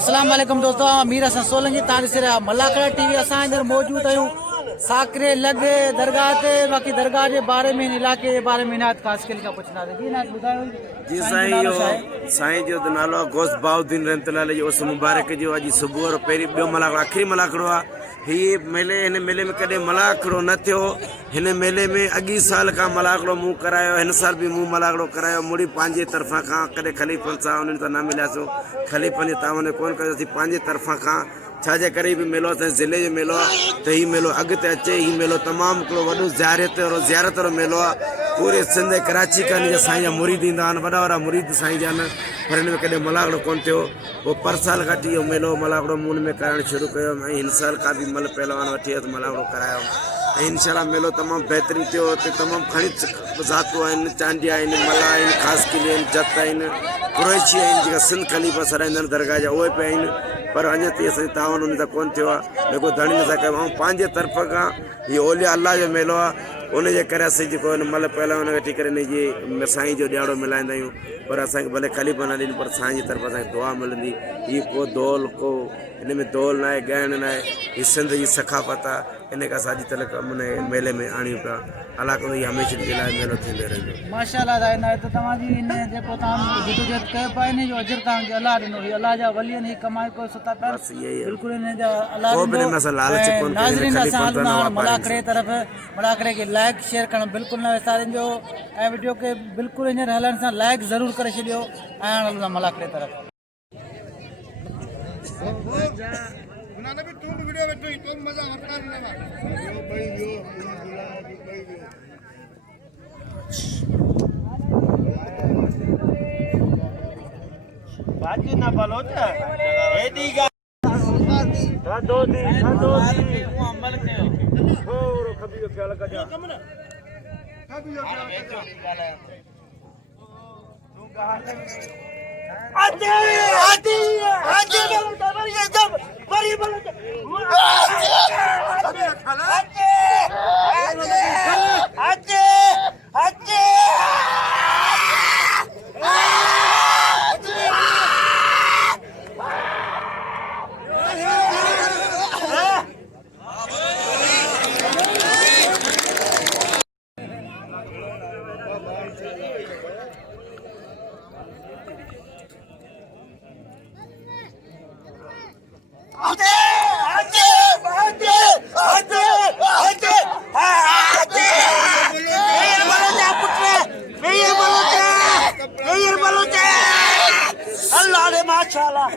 अस्सलाम वालेकुम दोस्तों, अमीर हसन सोलंकी तारिसिरा मलाखड़ा टीवी असां अंदर मौजूद आहियूं साकरे लगे दरगाह ते। बाकी दरगाह के बारे में इलाके के बारे में इनायत खास के लिए पूछना जी इनायत बुधायो जी साईं जो नालो आहे गौस बाउद्दीन रहमतुल्लाह जो उस मुबारक जो अॼु सुबुह जो पहिरीं ॿियो मलाखड़ो आख़िरी मलाखड़ो आहे। हीअ मेले हिन मेले में कॾहिं मलाखड़ो न थियो। हिन मेले में अॻी साल खां मलाखड़ो मूं करायो, हिन साल बि मूं मलाखड़ो करायो। मुड़ी पंहिंजे तरफ़ां खां कॾहिं ख़लीफ़नि सां उन्हनि सां न मिलियासीं, ख़लीफ़नि जे तावन कोन कयोसीं, पंहिंजे तरफ़ां खां छाजे करे बि मेलो असांजे ज़िले जो मेलो आहे त हीउ मेलो अॻिते अचे। हीउ मेलो तमामु हिकिड़ो वॾो ज़ियारत वारो मेलो आहे। पूरे सिंध कराची खां हिन जा साईं जा मुरीद ईंदा आहिनि, वॾा वॾा मुरीद साईं जा आहिनि। पर हिन में कॾहिं मलाखड़ो कोन थियो। पोइ पर साल खां इहो मेलो मलाखड़ो मूं हुन में कराइणु शुरू कयो ऐं हिन साल खां बि पहलवान वठी वियो मलाखड़ो करायो ऐं इनशाला मेलो तमामु बहितरीनु थियो। हिते तमामु घणी ज़ातूं आहिनि, चांडिया आहिनि, मला आहिनि, ख़ासि किले आहिनि, जत आहिनि, कुरैशी आहिनि, जेका सिंध खलीफ़ा सराईंदा आहिनि दरगाह जा उहे पिया आहिनि। पर अञा ताईं असांजो तावन उन सां कोन थियो आहे, जेको धणी नथा कयूं। ऐं पंहिंजे तरफ़ खां इहो औलिया अल्लाह जो मेलो आहे, उनजे करे असीं जेको हिन पहलवान वेठी करे हिन जी साईं जो ॾियारो मिलाईंदा आहियूं। पर असांखे भले ख़लीफ़ा न ॾियनि, पर साईं जी तरफ़ असांखे दुआ मिलंदी। हीअ को दौल को हिन में दौल न आहे, ॻाइण न आहे, हीअ सिंध जी सखाफ़त आहे। इन करे असां अॼु तलक मेले में आणियूं पिया। अलाह कंदो हीअ हमेशह जे लाइ मेलो थींदो रहंदो। माशाअल्लाह इनायत तव्हांजी इन जेको तव्हां जदोजहद कयो पिया इन जो अजर तव्हांखे अलाह ॾिनो। हीअ अलाह जा वली आहिनि, हीअ कमाए को सुता पिया बिल्कुलु इन जा अलाह ॾिनो। नाज़रीन असां हलूं था मलाखड़े तरफ़। मलाखड़े खे लाइक शेयर करणु बिल्कुलु न विसारिजो ऐं वीडियो खे बिल्कुलु हींअर हलण सां लाइक ज़रूरु करे छॾियो ऐं हाणे हलूं था मलाखड़े तरफ़। बाजी ना बोलो तो एडी गा दो दी अमल के और कभी ख्याल का जा कभी आते बड़ी जब बड़ी बोलो अल्लाह ने माशाअल्लाह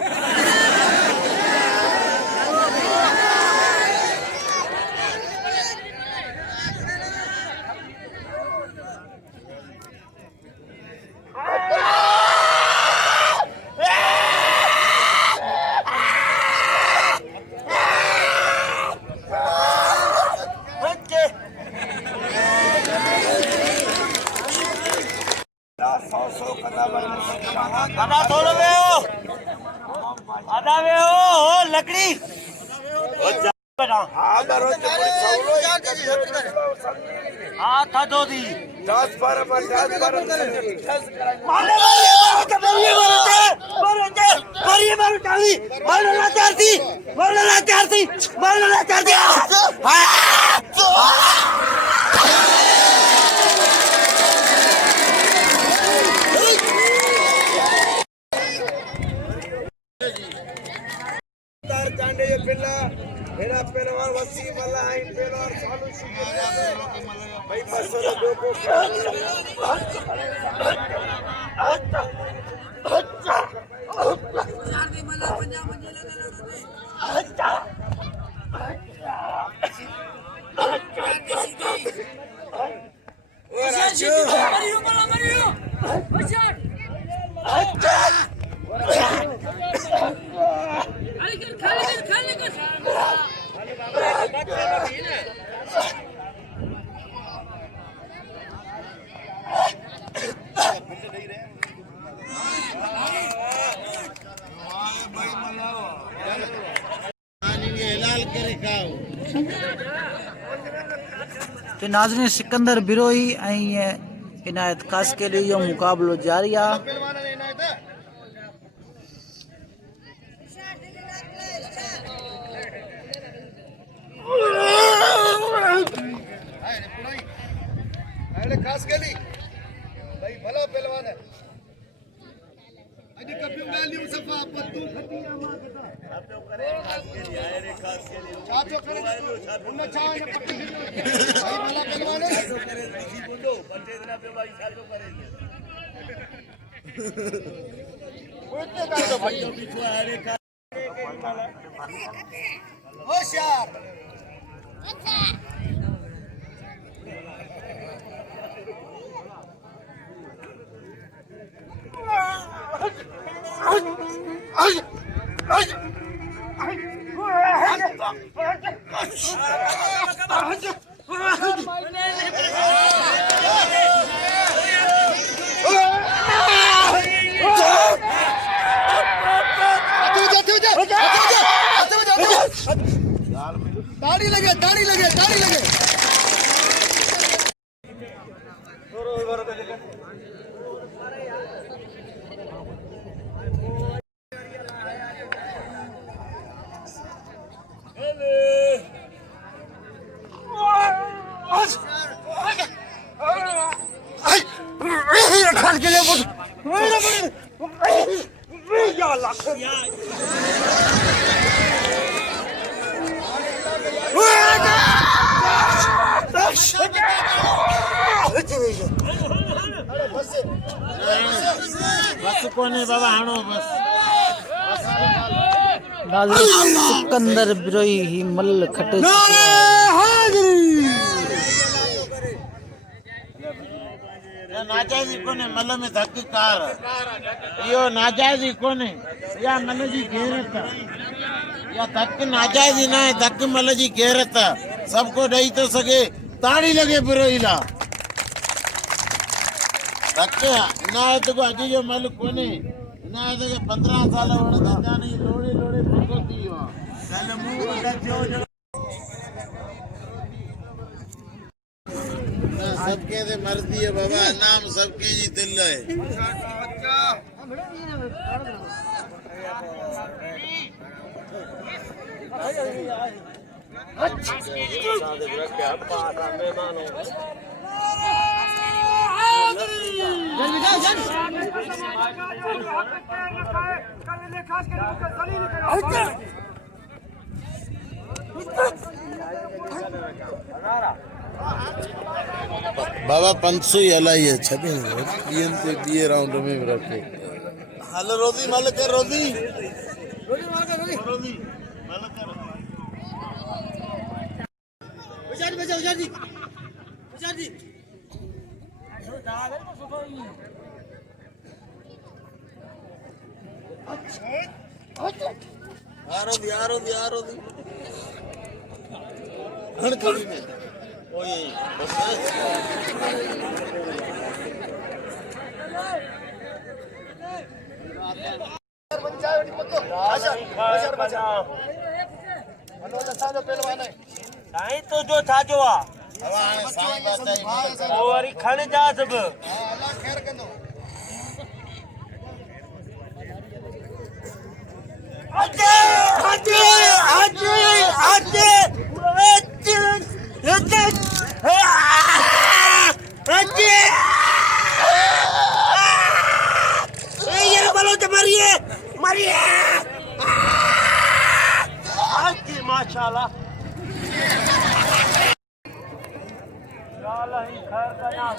आधा वे हो लकड़ी हाँ था दो दी 10 12 चांडे जो पिल्ला मेरा पहलवान वसीम अल्लाह इन पहलवान सालू शुक्र भाई बसर दो को चार भी मला पंजाब मंजिल अच्छा ओ राजू मरियो बचाट अच्छा तो नाज़रीन सिकंदर बिरोही इनायत खास के लिए यो मुकाबलो जारी है। होशियार दाढ़ी लगे दाढ़ी लगे दाढ़ी लगे बस कोने बाबा हाणो बस नाज़रीन सिकंदर बिरोही ही मल खटे नाजायज़ी कोने मल में धक कार इहो नाजायज़ी कोने या मल जी गैरत या धक नाजायज़ी ना है धक मल जी गैरत सबको ॾेई थो सघे ताड़ी लॻे बिरोही ला धक इनायत को अॼु जो मल कोने इनायत खे 15 साल वणंदा थिया नी लोड़े लोड़े पको थी वियो आहे सबके से मर्जी है बाबा नाम सबके जी दिल है बाबा 500 ही हलाई है छबे ये राउंड में रखे हेलो रोजी मल कर रोजी रोजी मल कर रोजी मल कर उजार जी आ रोजी हण कभी में ओए साईं तो जो छा जो वरी खण जा सब माशाल्लाह ही खैर का नाम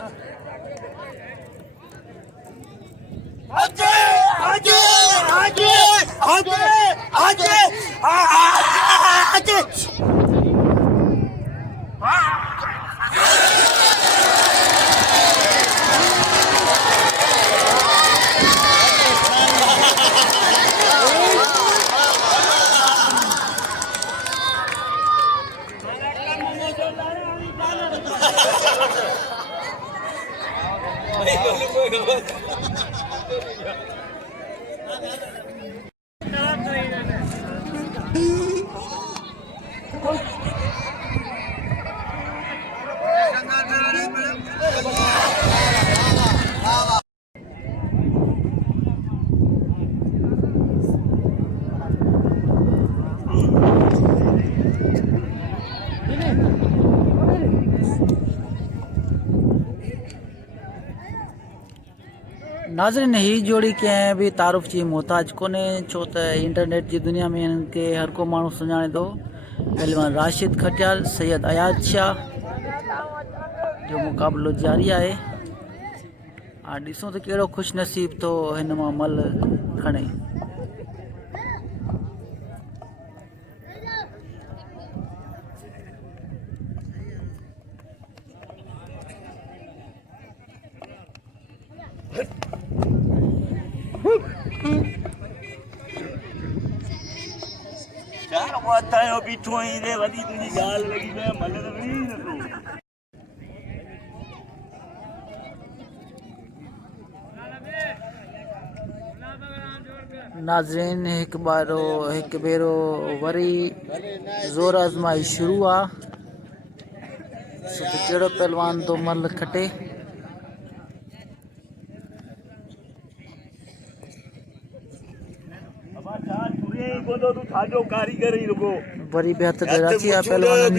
नाज़रीन ही जोड़ी कंहिं बि तारुफ़ जी मोहताज कोन्हे छो त इंटरनेट जी दुनिया में हिननि खे हर को माण्हू सुञाणे थो। पहलवान राशिद खटियाल सैयद अयाज शाह जो मुक़ाबिलो जारी है। ॾिसूं त कहिड़ो खुश नसीब तो हिन मां मल खणे। बीठो ही वधी तुझी गाल लगी मैं मल नाज़रीन हिकु भेरो वरी ज़ोर आज़माई शुरू आहे। कहिड़ो पहलवान तो मल खटे। वरी भी हथ राची आहे पहलवान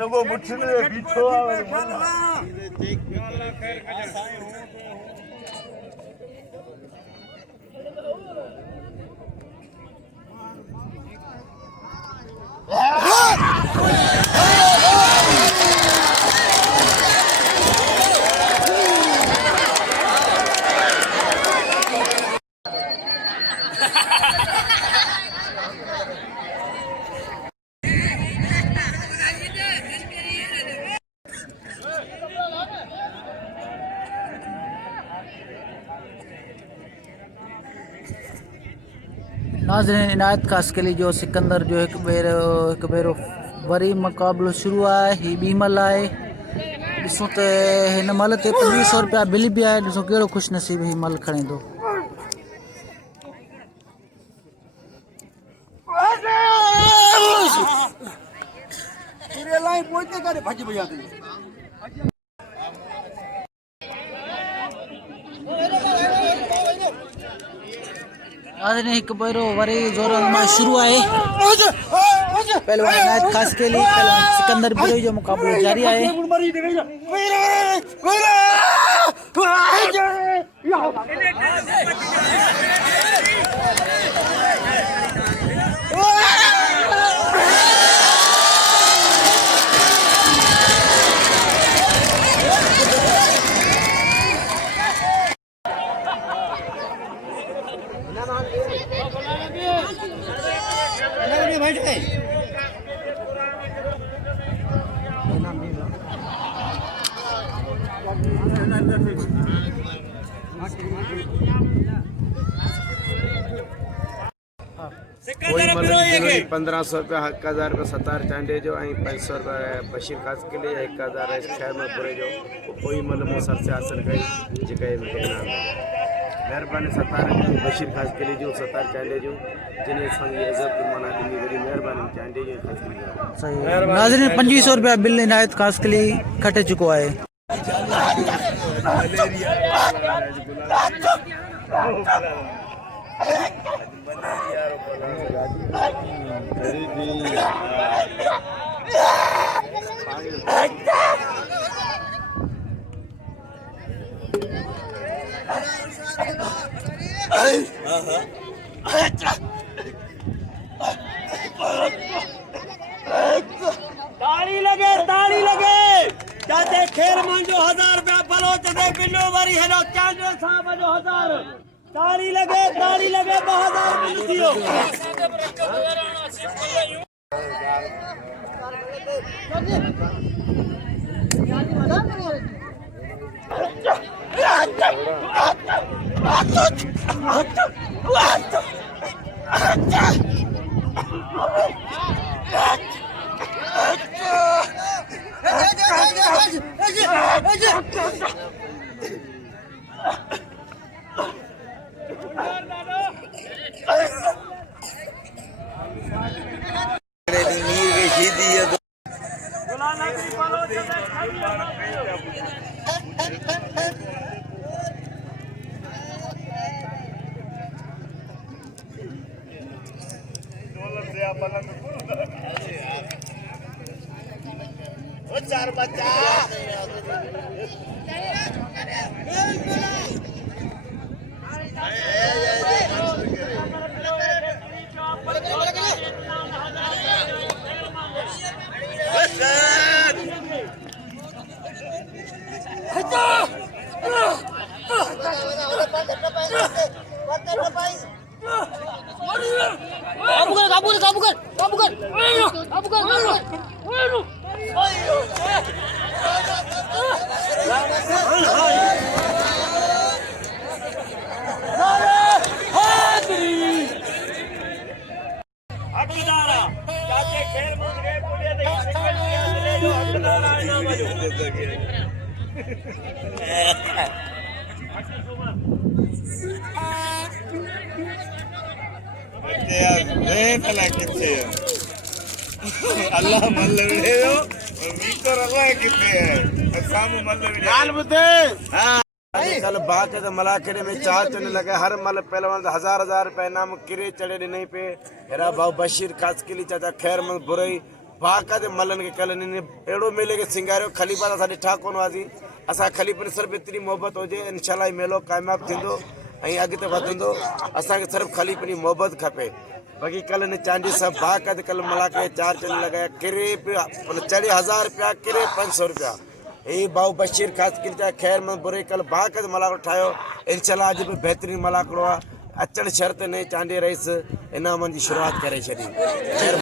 रुगो मुठिन में बीठो नाज़रीन इनायत खास के लिए जो सिकंदर जो हिकु भेरो वरी मुक़ाबिलो शुरू आहे। ही ॿी मल आहे। ॾिसूं त हिन मल ते 2500 रुपया बिल बि आहे। ॾिसूं कहिड़ो खुश नसीब ही मल खणींदो। नाज़रीन हिकु भेरो वरी ज़ोर आज़माई शुरू आहे। पहलवान इनायत खास के लिए पहलवान सिकंदर बिरोई जो मुक़ाबिलो जारी आहे। कोई मतलब 1500 रुपया 1000 रुपया सतार चांडे जो 500 रुपया बशीर खास के लिए 1000 खैर में पूरे जो कोई मतलब सर से हासिल कई जिके मेहरबानी सतार बशीर खास के लिए जो सतार चांडे जो जिन्हें संगी इज्जत मना दी बड़ी मेहरबानी चांडे जो खास के सही। नाज़रीन 2500 रुपया बिल इनायत खास के लिए खटे चुको है। ताली लगे जाते खेल मान जो 1000 रुपया बलोच दे बिल्लो वरी हेलो चांदो साहब जो 1000 ताली लगे 2000 बिल थियो। चार बच्चा हकदार चाचे खेल मंगे बोलिए तो सिंगल चेयर ले जो हकदार आए ना अल्लाह मल्ल विड़ेयो मीटर अल्लाह किथे है साम मल्ल विड़े लाल बुद्धे कल बात है तो मलाखड़े में चार चढ़ने लगे हर मल पहलवान 1000 रुपए इनाम किरे चढ़े नहीं पे हेरा भाऊ बशीर खास के लिए चाचा खैर मन बुरई बाका ते मलन के कल ने एड़ो मेले के सिंगारो खलीफा सा ॾिठा कोन वासी असा खलीफा ने सिर्फ एतरी मोहब्बत होजे इंशाल्लाह मेलो कामयाब थिंदो ऐं अॻिते वधंदो असांखे सिर्फ खलीफा जी मोहब्बत खपे बाक़ी कल ने चांदी सब बाका ते कल मलाखड़े चार चढ़ने लगा किरे पे चढ़े 1000 रुपया किरे 500 रुपया ए बाऊ बशीर खास के लिए खैर मन बुरे कल बाका ते मलाखड़ो ठायो इंशाल्लाह अॼु बि बहितरीन मलाखड़ो आहे अचण शर्त ने चांदी रईस इनामनि जी शुरूआत करे छॾी।